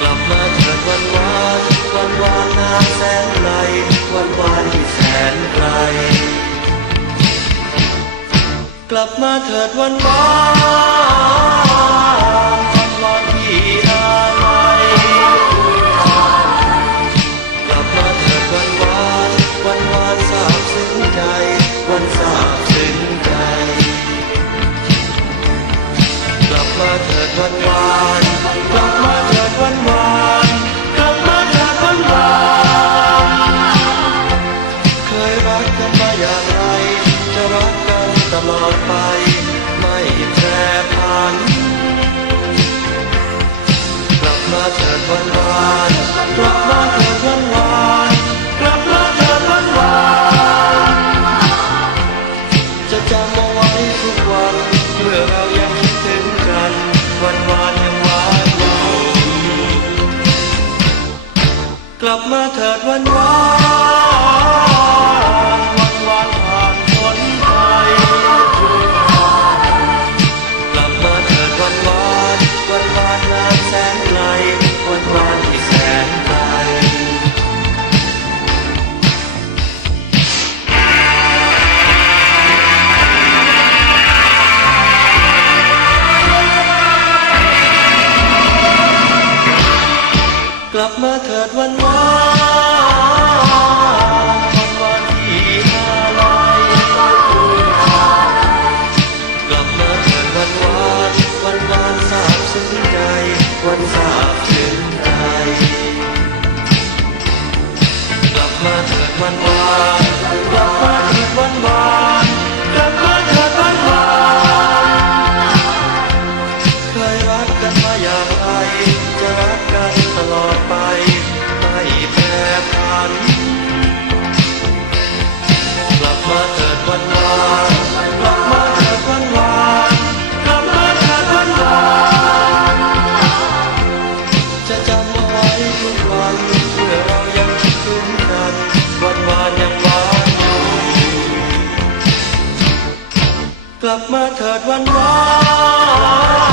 กลับมาเถิดวันวานวันวานนาแสนไกลวันวานที่แสนไกล กลับมาเถิดวันวานวันวานที่อะไรกลับมาเถิดวันวานวันวานทราบซึ้งใจวันทราบซึ้งใจ กลับมาเถิดวันวาน ไปไม่แปรผัน กลับมาเถิดวันวานกลับมาเถิดวันวานกลับมาเถิดวันวานจะจำเอาไว้ทุกวันเมื่อเรายังคิดถึงกัน วันวานยังหวานอยู่กลับมาเถิดวันวาน กลับมาเถิดวันวานวันวานที่อะไรกลับมาเถิดวันวานวันวานทราบซึ้งใจ วันทราบซึ้งใจ กลับมาเถิดวันวาน